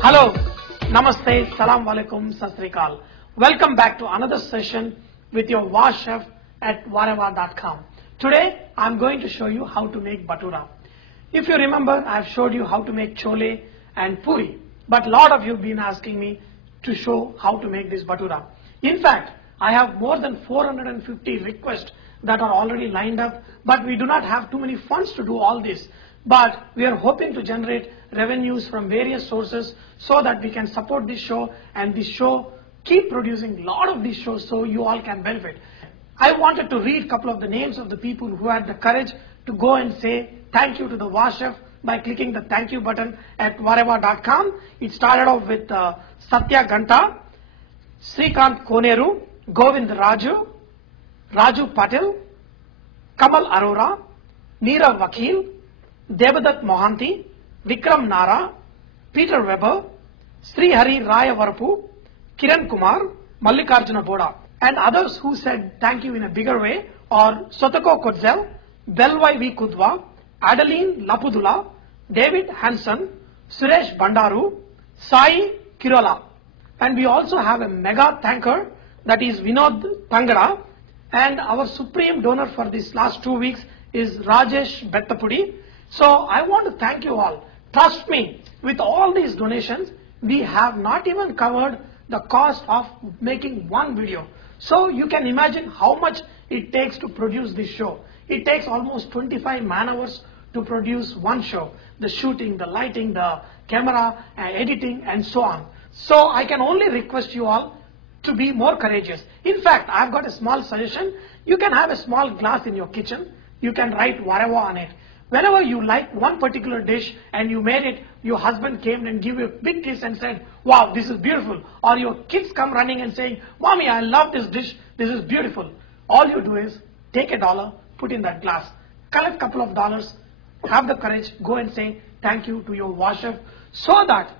Hello, Namaste, Salam Alaikum, Sat Sri Akal. Welcome back to another session with your Wow Chef at whatever.com. Today, I'm going to show you how to make Bathura. If you remember, I've showed you how to make chole and puri, but a lot of you have been asking me to show how to make this Bathura. In fact, I have more than 450 requests that are already lined up, but we do not have too many funds to do all this. But we are hoping to generate revenues from various sources so that we can support this show and this show keep producing a lot of these shows so you all can benefit. I wanted to read a couple of the names of the people who had the courage to go and say thank you to the Wow Chef by clicking the thank you button at whatever.com. It started off with Satya Ganta, Srikant Koneru, Govind Raju, Raju Patil, Kamal Arora, Neerav Vakil, Debadat Mohanty, Vikram Nara, Peter Weber, Sri Hari Raya Varapu, Kiran Kumar, Mallikarjuna Boda, and others who said thank you in a bigger way are Sotako Kodzel, Belvai V. Kudwa, Adeline Lapudula, David Hansen, Suresh Bandaru, Sai Kirola. And we also have a mega thanker, that is Vinod Tangara, and our supreme donor for these last 2 weeks is Rajesh Bettapudi. So I want to thank you all. Trust me, with all these donations, we have not even covered the cost of making one video. So you can imagine how much it takes to produce this show. It takes almost 25 man hours to produce one show. The shooting, the lighting, the camera, editing, and so on. So I can only request you all to be more courageous. In fact, I've got a small suggestion. You can have a small glass in your kitchen. You can write whatever on it. Whenever you like one particular dish and you made it, your husband came and gave you a big kiss and said, wow, this is beautiful. Or your kids come running and saying, Mommy, I love this dish. This is beautiful. All you do is take $1, put in that glass, collect a couple of dollars, have the courage, go and say thank you to your Wow Chef, so that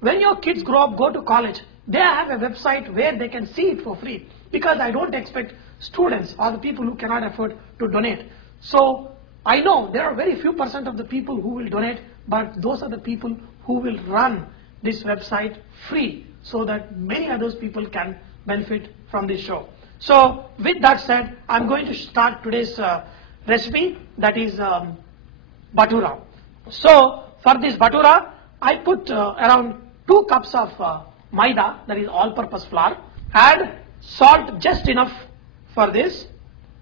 when your kids grow up, go to college, they have a website where they can see it for free. Because I don't expect students or the people who cannot afford to donate. So I know there are very few % of the people who will donate, but those are the people who will run this website free so that many other people can benefit from this show. So with that said, I'm going to start today's recipe, that is Bathura. So for this Bathura, I put around 2 cups of maida, that is all-purpose flour. Add salt just enough for this.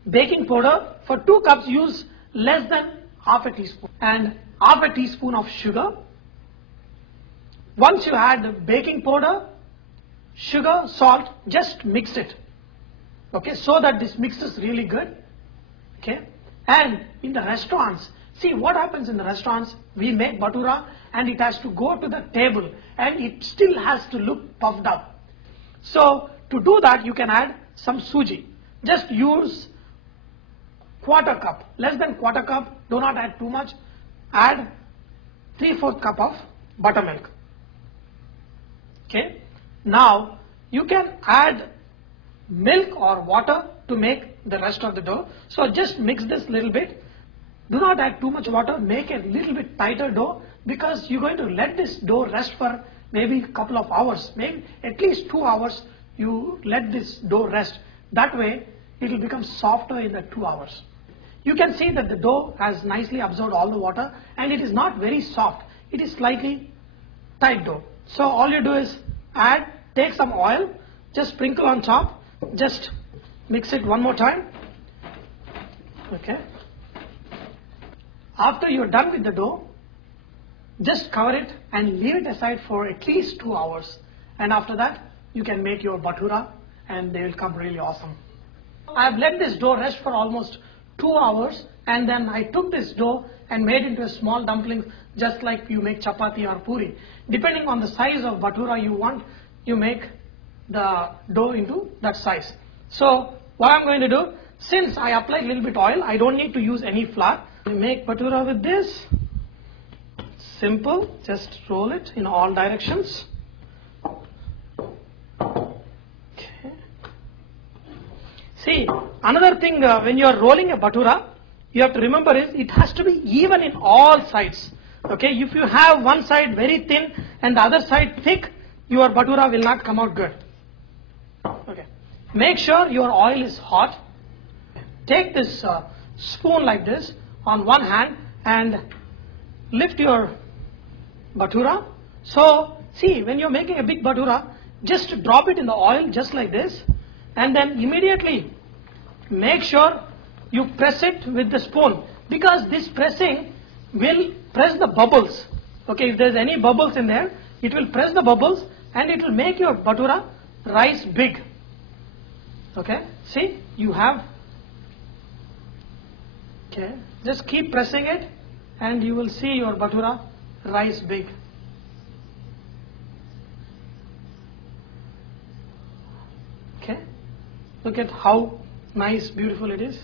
Baking powder, for 2 cups use less than half a teaspoon, and half a teaspoon of sugar. Once you add the baking powder, sugar, salt, just mix it. Okay, so that this mixes really good. Okay, and in the restaurants, see what happens in the restaurants, we make Bathura and it has to go to the table and it still has to look puffed up. So to do that, you can add some suji. Just use quarter cup, less than quarter cup, do not add too much. Add 3/4 cup of buttermilk. Okay, now you can add milk or water to make the rest of the dough. So just mix this little bit. Do not add too much water, make a little bit tighter dough, because you're going to let this dough rest for maybe a couple of hours, maybe at least 2 hours. You let this dough rest. That way it will become softer in the 2 hours. You can see that the dough has nicely absorbed all the water and it is not very soft. It is slightly tight dough. So all you do is add, take some oil, just sprinkle on top, just mix it one more time. Okay. After you're done with the dough, just cover it and leave it aside for at least 2 hours. And after that, you can make your Bathura and they will come really awesome. I have let this dough rest for almost 2 hours, and then I took this dough and made into a small dumpling, just like you make chapati or puri. Depending on the size of Bathura you want, you make the dough into that size. So what I'm going to do, since I applied a little bit oil, I don't need to use any flour. I make Bathura with this. Simple, just roll it in all directions. Okay. See, another thing, when you are rolling a Bathura, you have to remember is it has to be even in all sides. Okay, if you have one side very thin and the other side thick, your bhatura will not come out good. Okay, make sure your oil is hot. Take this spoon like this on one hand and lift your bhatura. So see, when you're making a big bhatura, just drop it in the oil just like this, and then immediately make sure you press it with the spoon, because this pressing will press the bubbles. Okay, if there's any bubbles in there, it will press the bubbles and it will make your bhatura rise big. Okay, see, you have, okay, just keep pressing it and you will see your bhatura rise big. Okay, look at how nice, beautiful it is.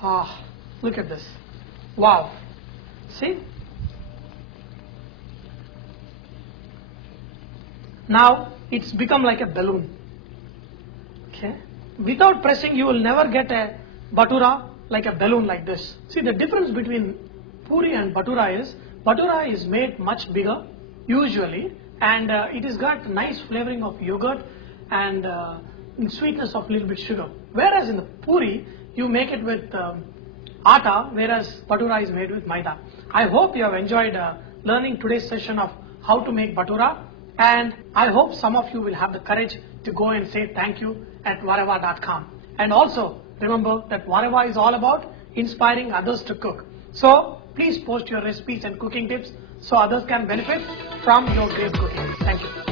Ah, look at this. Wow. See? Now it's become like a balloon. Okay? Without pressing, you will never get a bhatura like a balloon like this. See, the difference between puri and bhatura is made much bigger usually, and it has got nice flavoring of yogurt and sweetness of little bit sugar. Whereas in the puri, you make it with atta, whereas bhatura is made with maida. I hope you have enjoyed learning today's session of how to make bhatura, and I hope some of you will have the courage to go and say thank you at vareva.com. And also remember that Vareva is all about inspiring others to cook. So please post your recipes and cooking tips so others can benefit from your great cooking. Thank you.